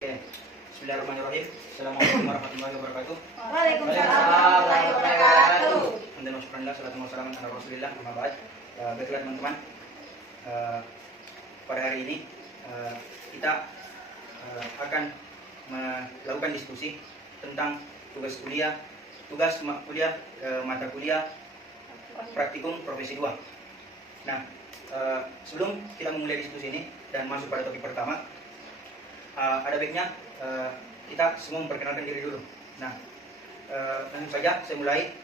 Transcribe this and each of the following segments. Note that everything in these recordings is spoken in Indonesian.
Oke, Bismillahirrahmanirrahim. Assalamualaikum warahmatullahi wabarakatuh. Waalaikumsalam warahmatullahi wabarakatuh. Alhamdulillah, syukurillah, salatu wassalamu ala rasulillah, amma ba'd. Baiklah teman-teman, pada hari ini kita akan melakukan diskusi tentang tugas kuliah mata kuliah praktikum profesi 2. Nah, sebelum kita memulai diskusi ini dan masuk pada topik pertama, ada baiknya kita semua memperkenalkan diri dulu. Nah, langsung saja saya mulai.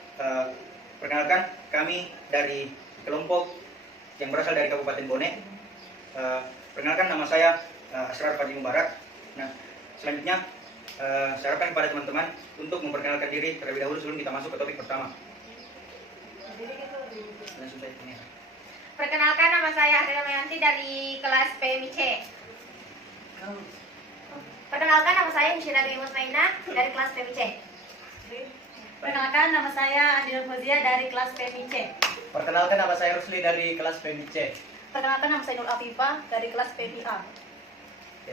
Perkenalkan, kami dari kelompok yang berasal dari Kabupaten Bone. Perkenalkan, nama saya Asrar Fadli Mubarak. Nah, selanjutnya saya harapkan kepada teman-teman untuk memperkenalkan diri terlebih dahulu sebelum kita masuk ke topik pertama. Langsung saja ini. Perkenalkan, nama saya Adela Mayanti dari kelas PMIC. Perkenalkan, nama saya Insyirah Dwi Mutmainah dari kelas PMIC. Perkenalkan, nama saya Andil Fauzia dari kelas PMIC. Perkenalkan, nama saya Rusli dari kelas PMIC. Perkenalkan, nama saya Nur Afifah dari kelas PMIA.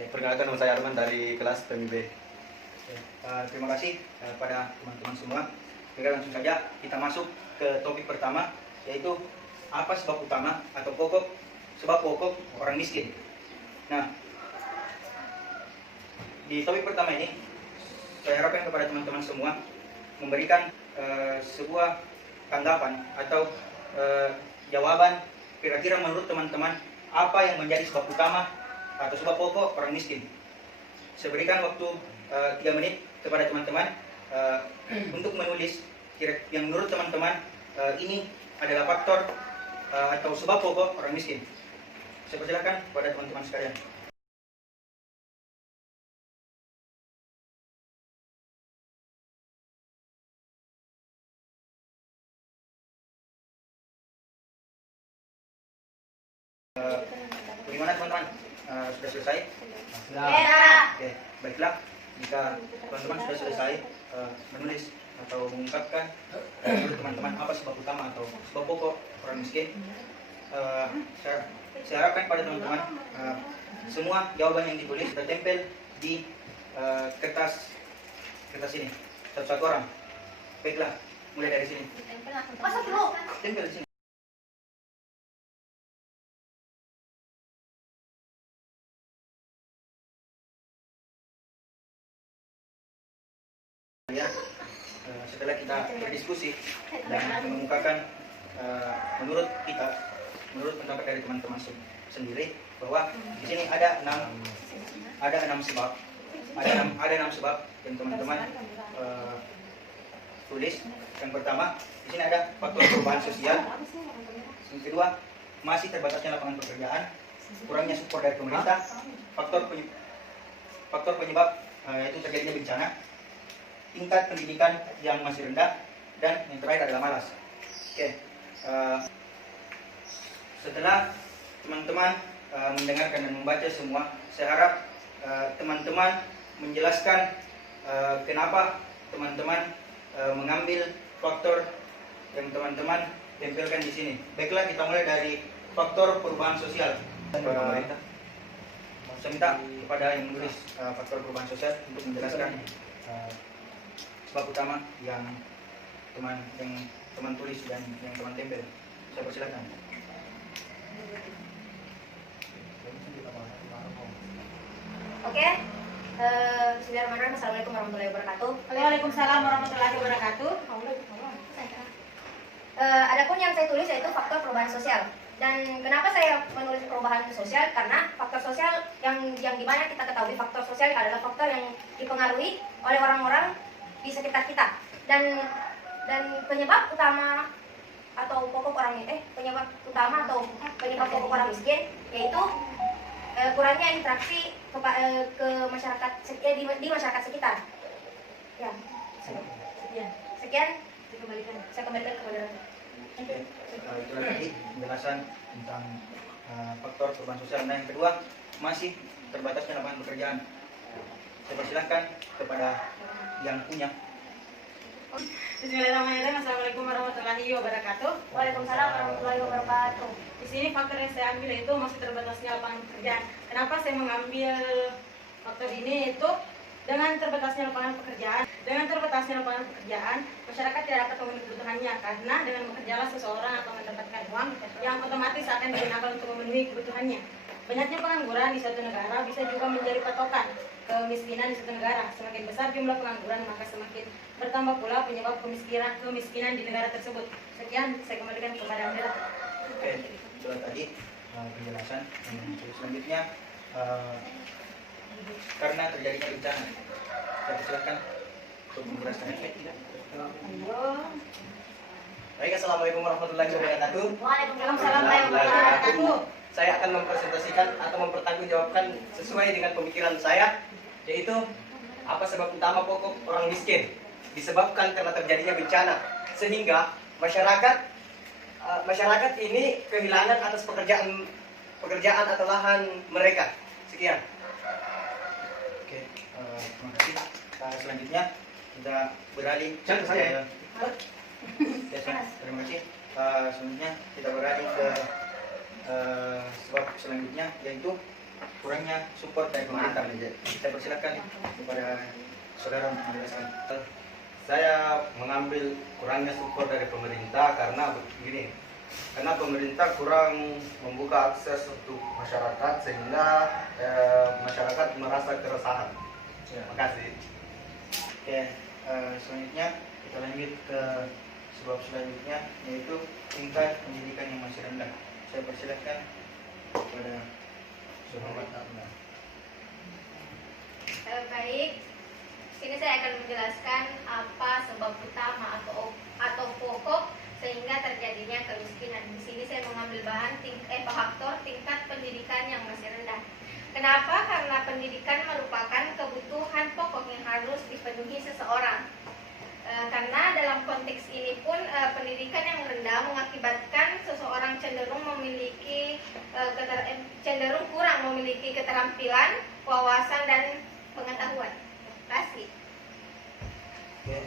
Perkenalkan, nama saya Arman dari kelas PMIB. Terima kasih pada teman-teman semua. Jadi langsung saja kita masuk ke topik pertama, yaitu apa sebab utama atau sebab pokok orang miskin. Nah, di topik pertama ini saya harapkan kepada teman-teman semua memberikan sebuah tanggapan atau jawaban kira-kira menurut teman-teman apa yang menjadi sebab utama atau sebab pokok orang miskin. Saya berikan waktu 3 menit kepada teman-teman untuk menulis yang menurut teman-teman ini adalah faktor atau sebab pokok orang miskin. Saya persilakan kepada teman-teman sekalian. Bagaimana teman-teman? Sudah selesai? Ya. Oke, baiklah. Jika teman-teman sudah selesai menulis atau mengungkapkan menurut teman-teman apa sebab utama atau sebab pokok orang miskin, saya harapkan pada teman-teman semua jawaban yang ditulis tertempel di kertas ini satu-satu orang. Baiklah, mulai dari sini. Masa dulu? Tempel di sini. Ya, setelah kita berdiskusi dan mengemukakan menurut pendapat dari teman-teman sendiri bahwa di sini ada enam sebab yang teman-teman tulis. Yang pertama, di sini ada faktor perubahan sosial. Yang kedua, masih terbatasnya lapangan pekerjaan, kurangnya support dari pemerintah, faktor penyebab yaitu terjadinya bencana, tingkat pendidikan yang masih rendah, dan yang terakhir adalah malas. Oke, setelah teman-teman mendengarkan dan membaca semua, saya harap teman-teman menjelaskan kenapa teman-teman mengambil faktor yang teman-teman tempelkan di sini. Baiklah, kita mulai dari faktor perubahan sosial. Saya minta kepada yang menulis faktor perubahan sosial untuk menjelaskan sebab utama yang teman tulis dan yang teman tempel. Saya persilakan. Oke. Bismillahirrahmanirrahim. Assalamualaikum warahmatullahi wabarakatuh. Waalaikumsalam warahmatullahi wabarakatuh. Adapun yang saya tulis yaitu faktor perubahan sosial. Dan kenapa saya menulis perubahan sosial? Karena faktor sosial yang dimana kita ketahui faktor sosial adalah faktor yang dipengaruhi oleh orang-orang di sekitar kita, dan penyebab utama atau pokok penyebab pokok orang miskin yaitu kurangnya interaksi ke masyarakat di masyarakat sekitar. Ya. Sekian. Saya kembalikan kepada. Oke, itulah tadi penjelasan tentang faktor perubahan sosial. Dan yang kedua, masih terbatasnya lapangan pekerjaan. Saya persilakan kepada yang punya. Bismillahirrahmanirrahim. Assalamualaikum warahmatullahi wabarakatuh. Waalaikumsalam warahmatullahi wabarakatuh. Di sini faktor yang saya ambil itu masih terbatasnya lapangan pekerjaan. Kenapa saya mengambil Faktor ini itu dengan terbatasnya lapangan pekerjaan, masyarakat tidak dapat memenuhi kebutuhannya karena dengan bekerjalah seseorang akan mendapatkan uang yang otomatis akan digunakan untuk memenuhi kebutuhannya. Banyaknya pengangguran di suatu negara bisa juga menjadi patokan kemiskinan di suatu negara. Semakin besar jumlah pengangguran, maka semakin bertambah pula penyebab kemiskinan di negara tersebut. Sekian, saya kembalikan kepada Anda. Oke, itulah tadi penjelasan. Selanjutnya, karena terjadinya bencana, saya persilakan untuk menjelaskan. Baik, assalamualaikum warahmatullahi wabarakatuh. Waalaikumsalam warahmatullahi wabarakatuh. Saya akan mempresentasikan atau mempertanggungjawabkan sesuai dengan pemikiran saya, yaitu apa sebab utama pokok orang miskin disebabkan karena terjadinya bencana, sehingga masyarakat ini kehilangan atas pekerjaan atau lahan mereka. Sekian. Oke, terima kasih. Selanjutnya kita beralih Jangan saya. Terima kasih. Selanjutnya kita beralih ke sebab selanjutnya, yaitu kurangnya support dari pemerintah. Saya persilakan kepada saudara menjelaskan. Saya mengambil kurangnya support dari pemerintah karena begini, karena pemerintah kurang membuka akses untuk masyarakat sehingga masyarakat merasa keresahan. Terima kasih. Oke, selanjutnya kita lanjut ke sebab selanjutnya, yaitu tingkat pendidikan yang masih rendah. Saya persilakan kepada saudara. Baik, sini saya akan menjelaskan apa sebab utama atau pokok sehingga terjadinya kemiskinan. Di sini saya mengambil bahan faktor tingkat pendidikan yang masih rendah. Kenapa? Karena pendidikan merupakan kebutuhan pokok yang harus dipenuhi seseorang. Karena dalam konteks ini pun pendidikan yang rendah mengakibatkan seseorang cenderung kurang memiliki keterampilan, wawasan dan pengetahuan. Terima kasih. Oke,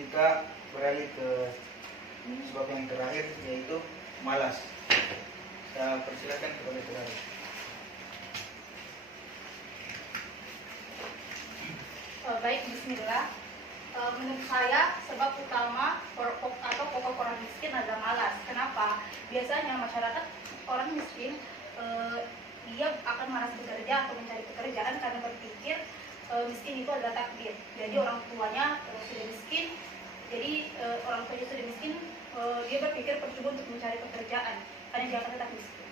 kita beralih ke sebab yang terakhir, yaitu malas. Saya persilakan kepada saudara. Baik, bismillah. Menurut saya sebab utama pokok orang miskin adalah malas. Kenapa? Biasanya masyarakat orang miskin dia akan malas bekerja atau mencari pekerjaan karena berpikir miskin itu adalah takdir. Jadi orang tuanya sudah miskin, jadi orang tuanya sudah miskin, dia berpikir percuma untuk mencari pekerjaan karena dia akan tetap miskin.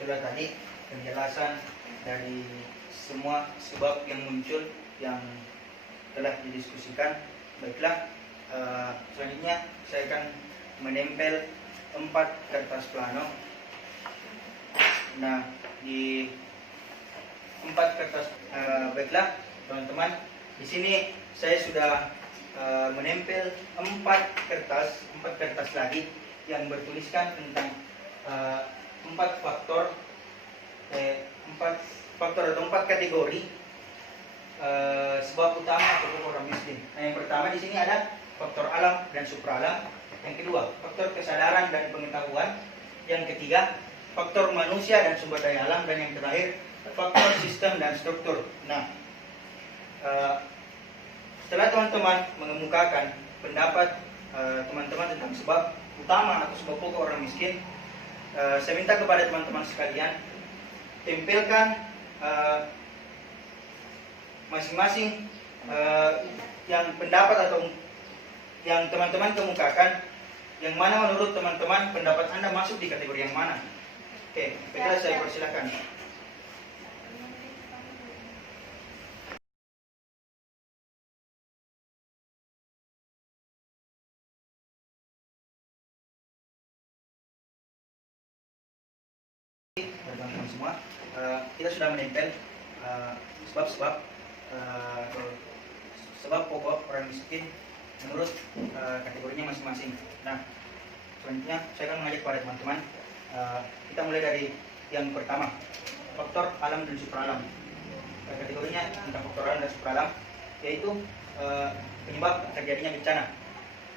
Itulah tadi penjelasan dari semua sebab yang muncul yang telah didiskusikan. Baiklah, selanjutnya saya akan menempel 4 kertas plano. Nah, di 4 kertas, baiklah teman-teman, di sini saya sudah menempel 4 kertas lagi yang bertuliskan tentang 4 faktor atau 4 kategori sebab utama untuk orang miskin. Nah, yang pertama di sini ada faktor alam dan supraalam. Yang kedua, faktor kesadaran dan pengetahuan. Yang ketiga, faktor manusia dan sumber daya alam. Dan yang terakhir, faktor sistem dan struktur. Nah, setelah teman-teman mengemukakan pendapat teman-teman tentang sebab utama atau sebab pokok orang miskin, saya minta kepada teman-teman sekalian tempelkan masing-masing yang pendapat atau yang teman-teman kemukakan, yang mana menurut teman-teman pendapat Anda masuk di kategori yang mana. Oke, baiklah, saya persilakan. Teman-teman semua, kita sudah menempel sebab pokok orang miskin menurut kategorinya masing-masing. Nah, selanjutnya saya akan mengajak kepada teman-teman, kita mulai dari yang pertama, faktor alam dan supraalam. Kategorinya tentang faktor alam dan supraalam, yaitu penyebab terjadinya bencana.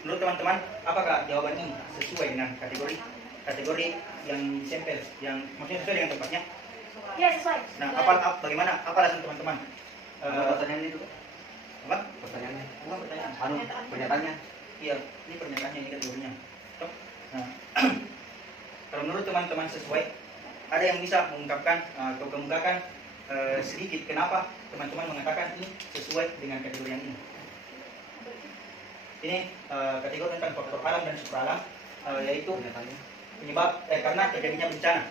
menurut teman-teman apakah jawaban ini sesuai dengan kategori yang sampel, yang maksudnya sesuai dengan tempatnya? Iya, sesuai. Nah, bagaimana? Apa alasan teman-teman? Pertanyaannya itu Apa? pertanyaannya. Bukan pertanyaan. Pernyataannya. Iya, ini pernyataannya, ini kategorinya. Nah, kalau menurut teman-teman sesuai, ada yang bisa mengungkapkan atau kemukakan sedikit kenapa teman-teman mengatakan ini sesuai dengan kategori yang ini? Ini kategori tentang faktor alam dan supra alam, yaitu penyebab karena terjadinya bencana.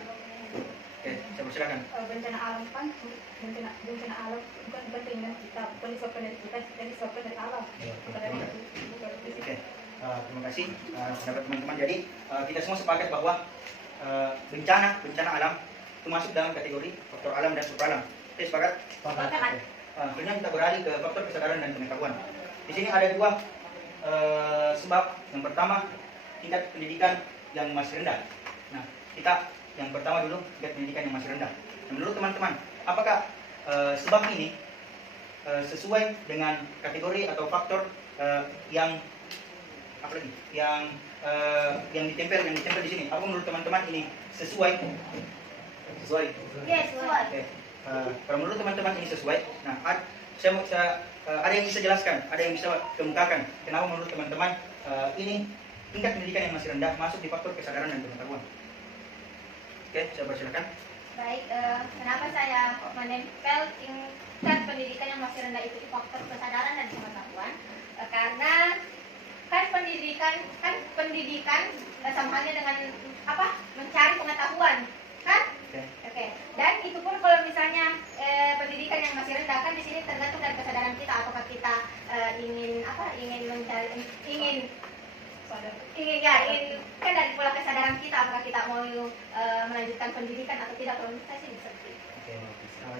Oke, saya persilakan. Bencana alam kan bencana alam bukan keinginan kita, bukan disebabkan dari kita, jadi disebabkan dari alam. Bukan dari itu. Oke, terima kasih pendapat teman-teman. Jadi kita semua sepakat bahwa bencana alam itu masuk dalam kategori faktor alam dan supra alam. Oke, sepakat? Sepakat. Akhirnya kita beralih ke faktor kesadaran dan pengetahuan. Di sini ada dua sebab. Yang pertama, tingkat pendidikan yang masih rendah. Nah, kita yang pertama dulu, tingkat pendidikan yang masih rendah. Nah, menurut teman-teman, apakah sebab ini sesuai dengan kategori atau faktor yang apa lagi? Yang ditempel di sini? Apa menurut teman-teman ini sesuai? Sesuai. Iya, sesuai. Oke. Kalau menurut teman-teman ini sesuai. Nah, ada yang bisa jelaskan, ada yang bisa kemukakan kenapa menurut teman-teman ini tingkat pendidikan yang masih rendah masuk di faktor kesadaran dan pengetahuan. Oke, saya persilakan. Baik, kenapa saya menempel tingkat pendidikan yang masih rendah itu di faktor kesadaran dan pengetahuan? Karena kan pendidikan sama halnya dengan apa? Mencari pengetahuan, kan? Oke. Dan itu pun kalau misalnya pendidikan yang masih rendah, kan di sini tergantung dari kesadaran kita, apakah kita ingin kan dari pola kesadaran kita, apakah kita mau melanjutkan pendidikan atau tidak. Kalau menurut saya sih seperti itu. Oke.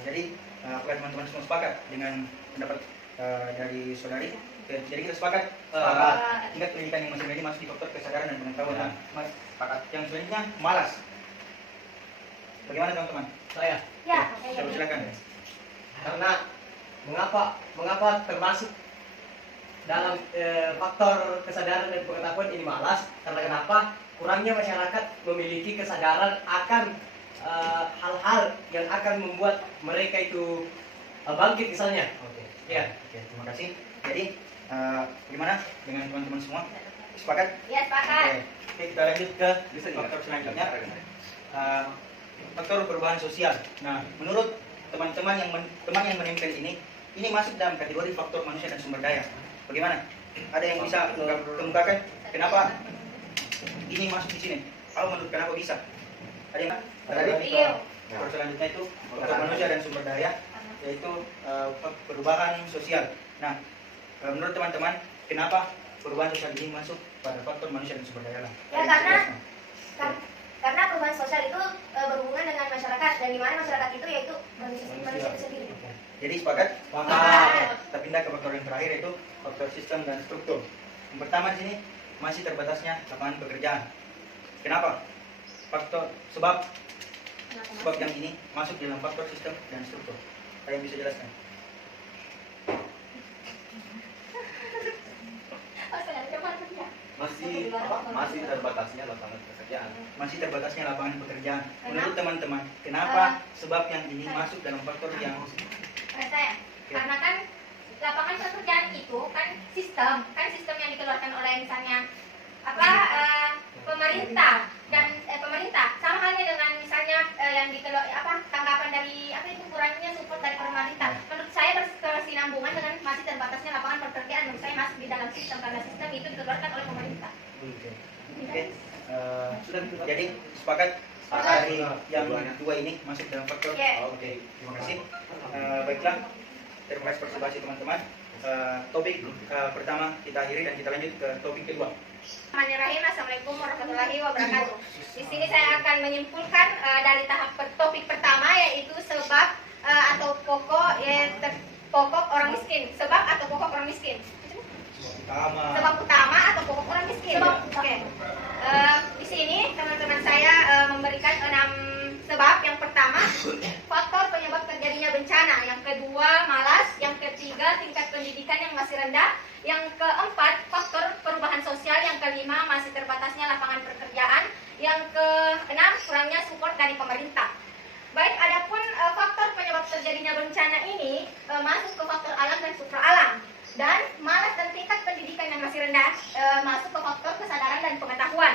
Jadi apakah teman-teman semua sepakat dengan pendapat dari saudari? Oke, jadi kita sepakat tingkat pendidikan yang masih rendah ini masuk di faktor kesadaran dan pengetahuan. Ya. Nah, sepakat. Yang selanjutnya malas. Bagaimana teman-teman? Saya. Ya, Saya persilakan. Karena mengapa termasuk dalam faktor kesadaran dan pengetahuan ini malas? Karena kenapa? Kurangnya masyarakat memiliki kesadaran akan hal-hal yang akan membuat mereka itu bangkit misalnya. Oke. Ya. Oke, terima kasih. Jadi bagaimana dengan teman-teman semua? Sepakat? Ya, sepakat. Oke, kita lanjut ke faktor selanjutnya. Faktor perubahan sosial. Nah, menurut teman-teman yang menempel ini masuk dalam kategori faktor manusia dan sumber daya. Bagaimana? Ada yang bisa kemukakan kenapa ini masuk di sini? Kalau menurut kenapa bisa? Ada yang? Iya. Faktor selanjutnya itu faktor manusia dan sumber daya, yaitu perubahan sosial. Nah, menurut teman-teman kenapa perubahan sosial ini masuk pada faktor manusia dan sumber daya? Ya, karena perubahan sosial itu berhubungan dengan masyarakat, dan di mana masyarakat itu yaitu manusia itu sendiri. Jadi sepakat? Kita pindah ke faktor yang terakhir, yaitu faktor sistem dan struktur. Yang pertama di sini masih terbatasnya lapangan pekerjaan. Kenapa? Sebab yang ini masuk dalam faktor sistem dan struktur. Ada yang bisa jelaskan? Masih terbatasnya lapangan pekerjaan. Masih terbatasnya lapangan pekerjaan. Menurut teman-teman, kenapa sebab yang ini masuk dalam faktor yang Saya, karena kan lapangan pekerjaan itu kan sistem yang dikeluarkan oleh misalnya pemerintah dan pemerintah, sama halnya dengan misalnya yang tanggapan dari itu kurangnya support dari pemerintah. Menurut saya berkesinambungan dengan masih terbatasnya lapangan pekerjaan. Menurut saya masuk di dalam sistem, karena sistem itu dikeluarkan oleh pemerintah. Oke. Jadi sepakat dari yang dua ini masuk dalam faktor. Oke, terima kasih. Baiklah, terima kasih partisipasi teman-teman. Topik pertama kita akhiri dan kita lanjut ke topik kedua. Bismillahirrahmanirrahim. Assalamualaikum warahmatullahi wabarakatuh. Di sini saya akan menyimpulkan dari tahap topik pertama, yaitu sebab atau pokok orang miskin. Sebab atau pokok orang miskin. Sebab utama atau pokok orang miskin. Oke. Di sini teman-teman saya memberikan 6 sebab. Yang pertama, faktor penyebab terjadinya bencana. Yang kedua, malas. Yang ketiga, tingkat pendidikan yang masih rendah. Yang keempat, faktor perubahan sosial. Yang kelima, masih terbatasnya lapangan pekerjaan. Yang keenam, kurangnya support dari pemerintah. Baik, adapun faktor penyebab terjadinya bencana ini masuk ke faktor alam dan supra alam. Dan malas dan tingkat pendidikan yang masih rendah masuk ke faktor kesadaran dan pengetahuan.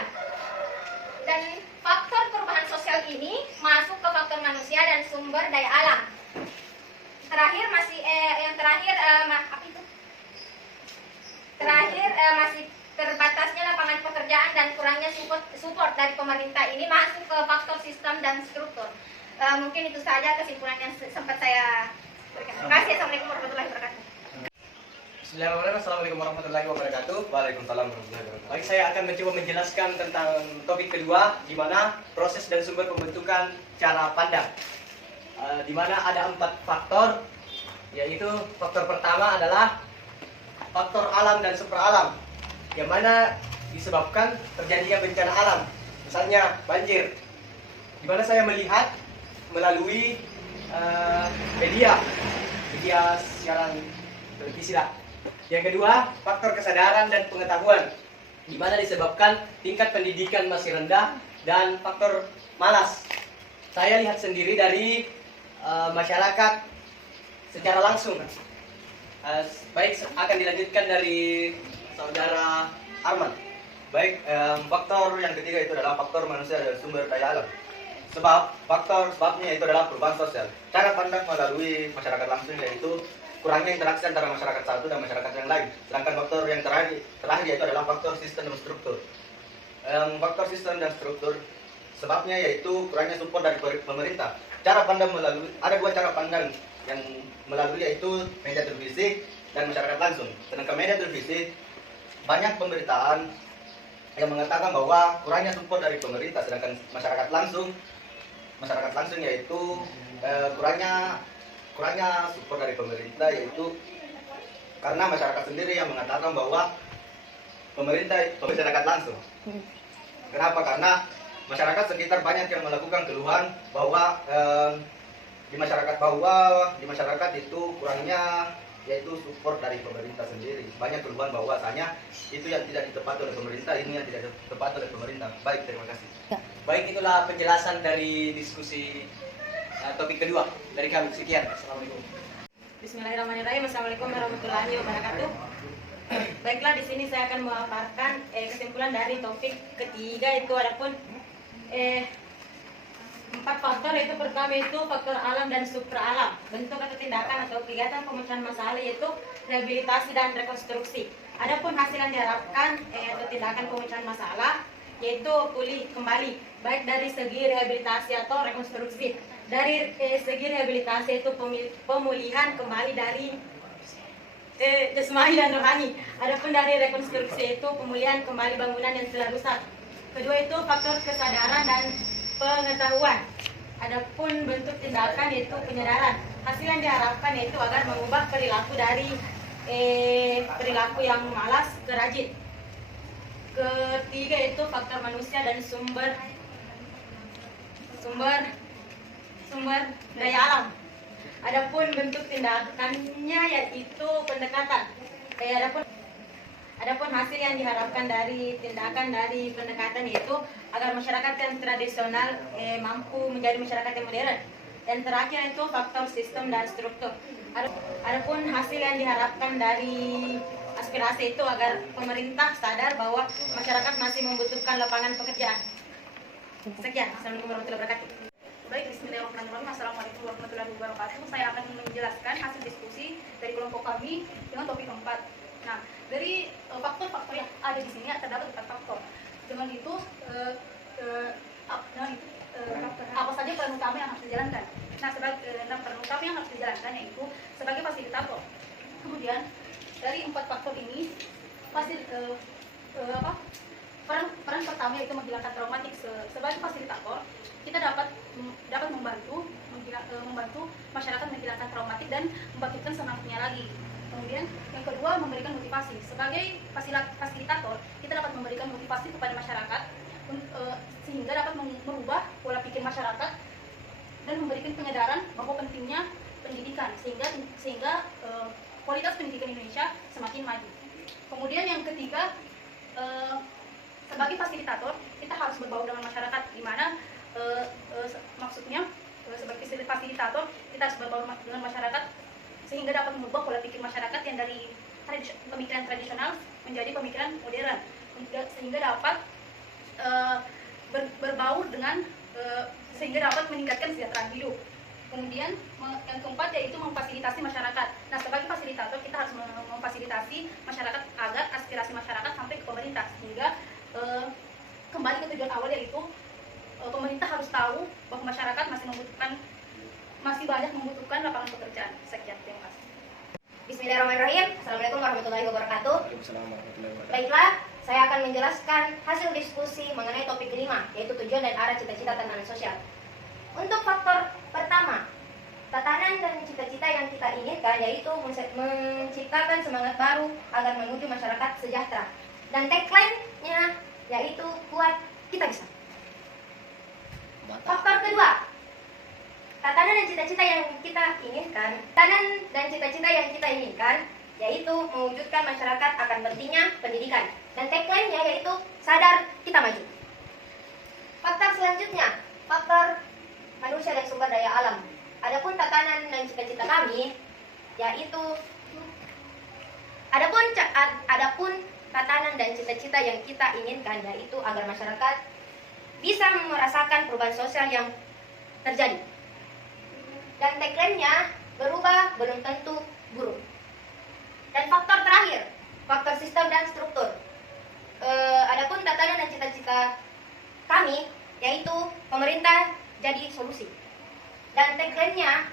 Dan faktor perubahan sosial ini masuk ke faktor manusia dan sumber daya alam. Terakhir masih terbatasnya lapangan pekerjaan dan kurangnya support dari pemerintah ini masuk ke faktor sistem dan struktur. Mungkin itu saja kesimpulan yang sempat saya berikan. Terima kasih. Assalamualaikum warahmatullahi wabarakatuh. Bismillahirrahmanirrahim. Assalamualaikum warahmatullahi wabarakatuh. Waalaikumsalam warahmatullahi wabarakatuh. Baik, saya akan mencoba menjelaskan tentang topik kedua, di mana proses dan sumber pembentukan cara pandang. Di mana ada 4 faktor, yaitu faktor pertama adalah faktor alam dan supra alam, yang mana disebabkan terjadinya bencana alam, misalnya banjir, di mana saya melihat melalui media siaran televisi lah. Yang kedua, faktor kesadaran dan pengetahuan, di mana disebabkan tingkat pendidikan masih rendah, dan faktor malas. Saya lihat sendiri dari masyarakat secara langsung. Baik, akan dilanjutkan dari saudara Arman. Baik, faktor yang ketiga itu adalah faktor manusia dan sumber daya alam. Sebabnya itu adalah perubahan sosial. Cara pandang melalui masyarakat langsung yaitu kurangnya interaksi antara masyarakat satu dan masyarakat yang lain. Sedangkan faktor yang terakhir yaitu adalah faktor sistem dan struktur. Faktor sistem dan struktur sebabnya yaitu kurangnya support dari pemerintah. Cara pandang ada 2 cara pandang yang melalui yaitu media televisi dan masyarakat langsung. Sedangkan media televisi banyak pemberitaan yang mengatakan bahwa kurangnya support dari pemerintah, sedangkan masyarakat langsung yaitu kurangnya support dari pemerintah, yaitu karena masyarakat sendiri yang mengatakan bahwa masyarakat langsung. Kenapa? Karena masyarakat sekitar banyak yang melakukan keluhan bahwa di masyarakat itu kurangnya yaitu support dari pemerintah sendiri. Banyak keluhan bahwasanya itu yang tidak ditepati oleh pemerintah, ini yang tidak ditepati oleh pemerintah. Baik, terima kasih. Baik, itulah penjelasan dari diskusi topik kedua dari kami. Sekian. Assalamualaikum. Bismillahirrahmanirrahim. Assalamualaikum warahmatullahi wabarakatuh. Baiklah, di sini saya akan memaparkan kesimpulan dari topik ketiga, itu adapun 4 faktor, yaitu pertama itu faktor alam dan supra alam. Bentuk atau tindakan atau kegiatan pemecahan masalah yaitu rehabilitasi dan rekonstruksi. Adapun hasil yang diharapkan atau tindakan pemecahan masalah yaitu pulih kembali, baik dari segi rehabilitasi atau rekonstruksi. Dari segi rehabilitasi itu pemulihan kembali dari jasmani dan rohani. Adapun dari rekonstruksi itu pemulihan kembali bangunan yang telah rusak. Kedua itu faktor kesadaran dan pengetahuan. Adapun bentuk tindakan yaitu penyadaran. Hasil yang diharapkan yaitu agar mengubah perilaku dari perilaku yang malas ke rajin. Ketiga itu faktor manusia dan sumber daya alam. Adapun bentuk tindakannya yaitu pendekatan. Adapun hasil yang diharapkan dari tindakan dari pendekatan yaitu agar masyarakat yang tradisional mampu menjadi masyarakat yang modern. Dan terakhir itu faktor sistem dan struktur. Adapun hasil yang diharapkan dari aspirasi itu agar pemerintah sadar bahwa masyarakat masih membutuhkan lapangan pekerjaan. Sekian. Assalamualaikum warahmatullahi wabarakatuh. Baik, bismillahirrahmanirrahim. Assalamualaikum warahmatullahi wabarakatuh. Saya akan menjelaskan hasil diskusi dari kelompok kami dengan topik 4. Nah, dari faktor-faktor yang ada di sini terdapat 4 faktor. Dengan itu, apa saja peran utama yang harus dijalankan? Nah, peran utama yang harus dijalankan yaitu sebagai fasilitator. Kemudian dari 4 faktor ini, peran pertama yaitu menghilangkan traumatik. Sebagai fasilitator, kita dapat membantu masyarakat menghilangkan traumatik dan membangkitkan semangatnya lagi. Kemudian yang kedua, memberikan motivasi. Sebagai fasilitator, kita dapat memberikan motivasi kepada masyarakat sehingga dapat merubah pola pikir masyarakat dan memberikan penyadaran bahwa pentingnya pendidikan sehingga kualitas pendidikan Indonesia semakin maju. Kemudian yang ketiga, sebagai fasilitator kita harus berbaur dengan masyarakat, di mana maksudnya sebagai fasilitator kita harus berbaur dengan masyarakat sehingga dapat mengubah pola pikir masyarakat yang dari pemikiran tradisional menjadi pemikiran modern, sehingga dapat berbaur dengan sehingga dapat meningkatkan kesejahteraan hidup. Kemudian yang keempat yaitu memfasilitasi masyarakat. Nah, sebagai fasilitator kita harus memfasilitasi masyarakat agar aspirasi masyarakat sampai ke pemerintah, sehingga kembali ke tujuan awal, yaitu pemerintah harus tahu bahwa masyarakat masih banyak membutuhkan lapangan pekerjaan. Sekian, terima kasih. Bismillahirrahmanirrahim. Assalamualaikum warahmatullahi wabarakatuh. Waalaikumsalam warahmatullahi wabarakatuh. Baiklah, saya akan menjelaskan hasil diskusi mengenai topik kelima, yaitu tujuan dan arah cita-cita tatanan sosial. Untuk faktor pertama, tatanan dan cita-cita yang kita inginkan yaitu menciptakan semangat baru agar menuju masyarakat sejahtera. Dan tagline-nya yaitu kuat, kita bisa. Faktor kedua, tatanan dan cita-cita yang kita inginkan, yaitu mewujudkan masyarakat akan pentingnya pendidikan. Dan tagline-nya yaitu sadar, kita maju. Faktor selanjutnya, faktor manusia dan sumber daya alam. Adapun tatanan dan cita-cita kami yaitu adapun tatanan dan cita-cita yang kita inginkan yaitu agar masyarakat bisa merasakan perubahan sosial yang terjadi. Dan tagline-nya berubah belum tentu buruk. Dan faktor terakhir, faktor sistem dan struktur. Adapun tatanan dan cita-cita kami yaitu pemerintah jadi solusi. Dan tagline-nya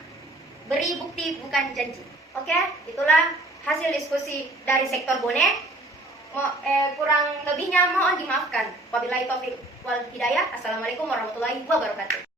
beri bukti bukan janji. Oke, itulah hasil diskusi dari sektor bonek. Kurang lebihnya mohon dimaafkan. Wabillahi taufiq wal hidayah. Assalamualaikum warahmatullahi wabarakatuh.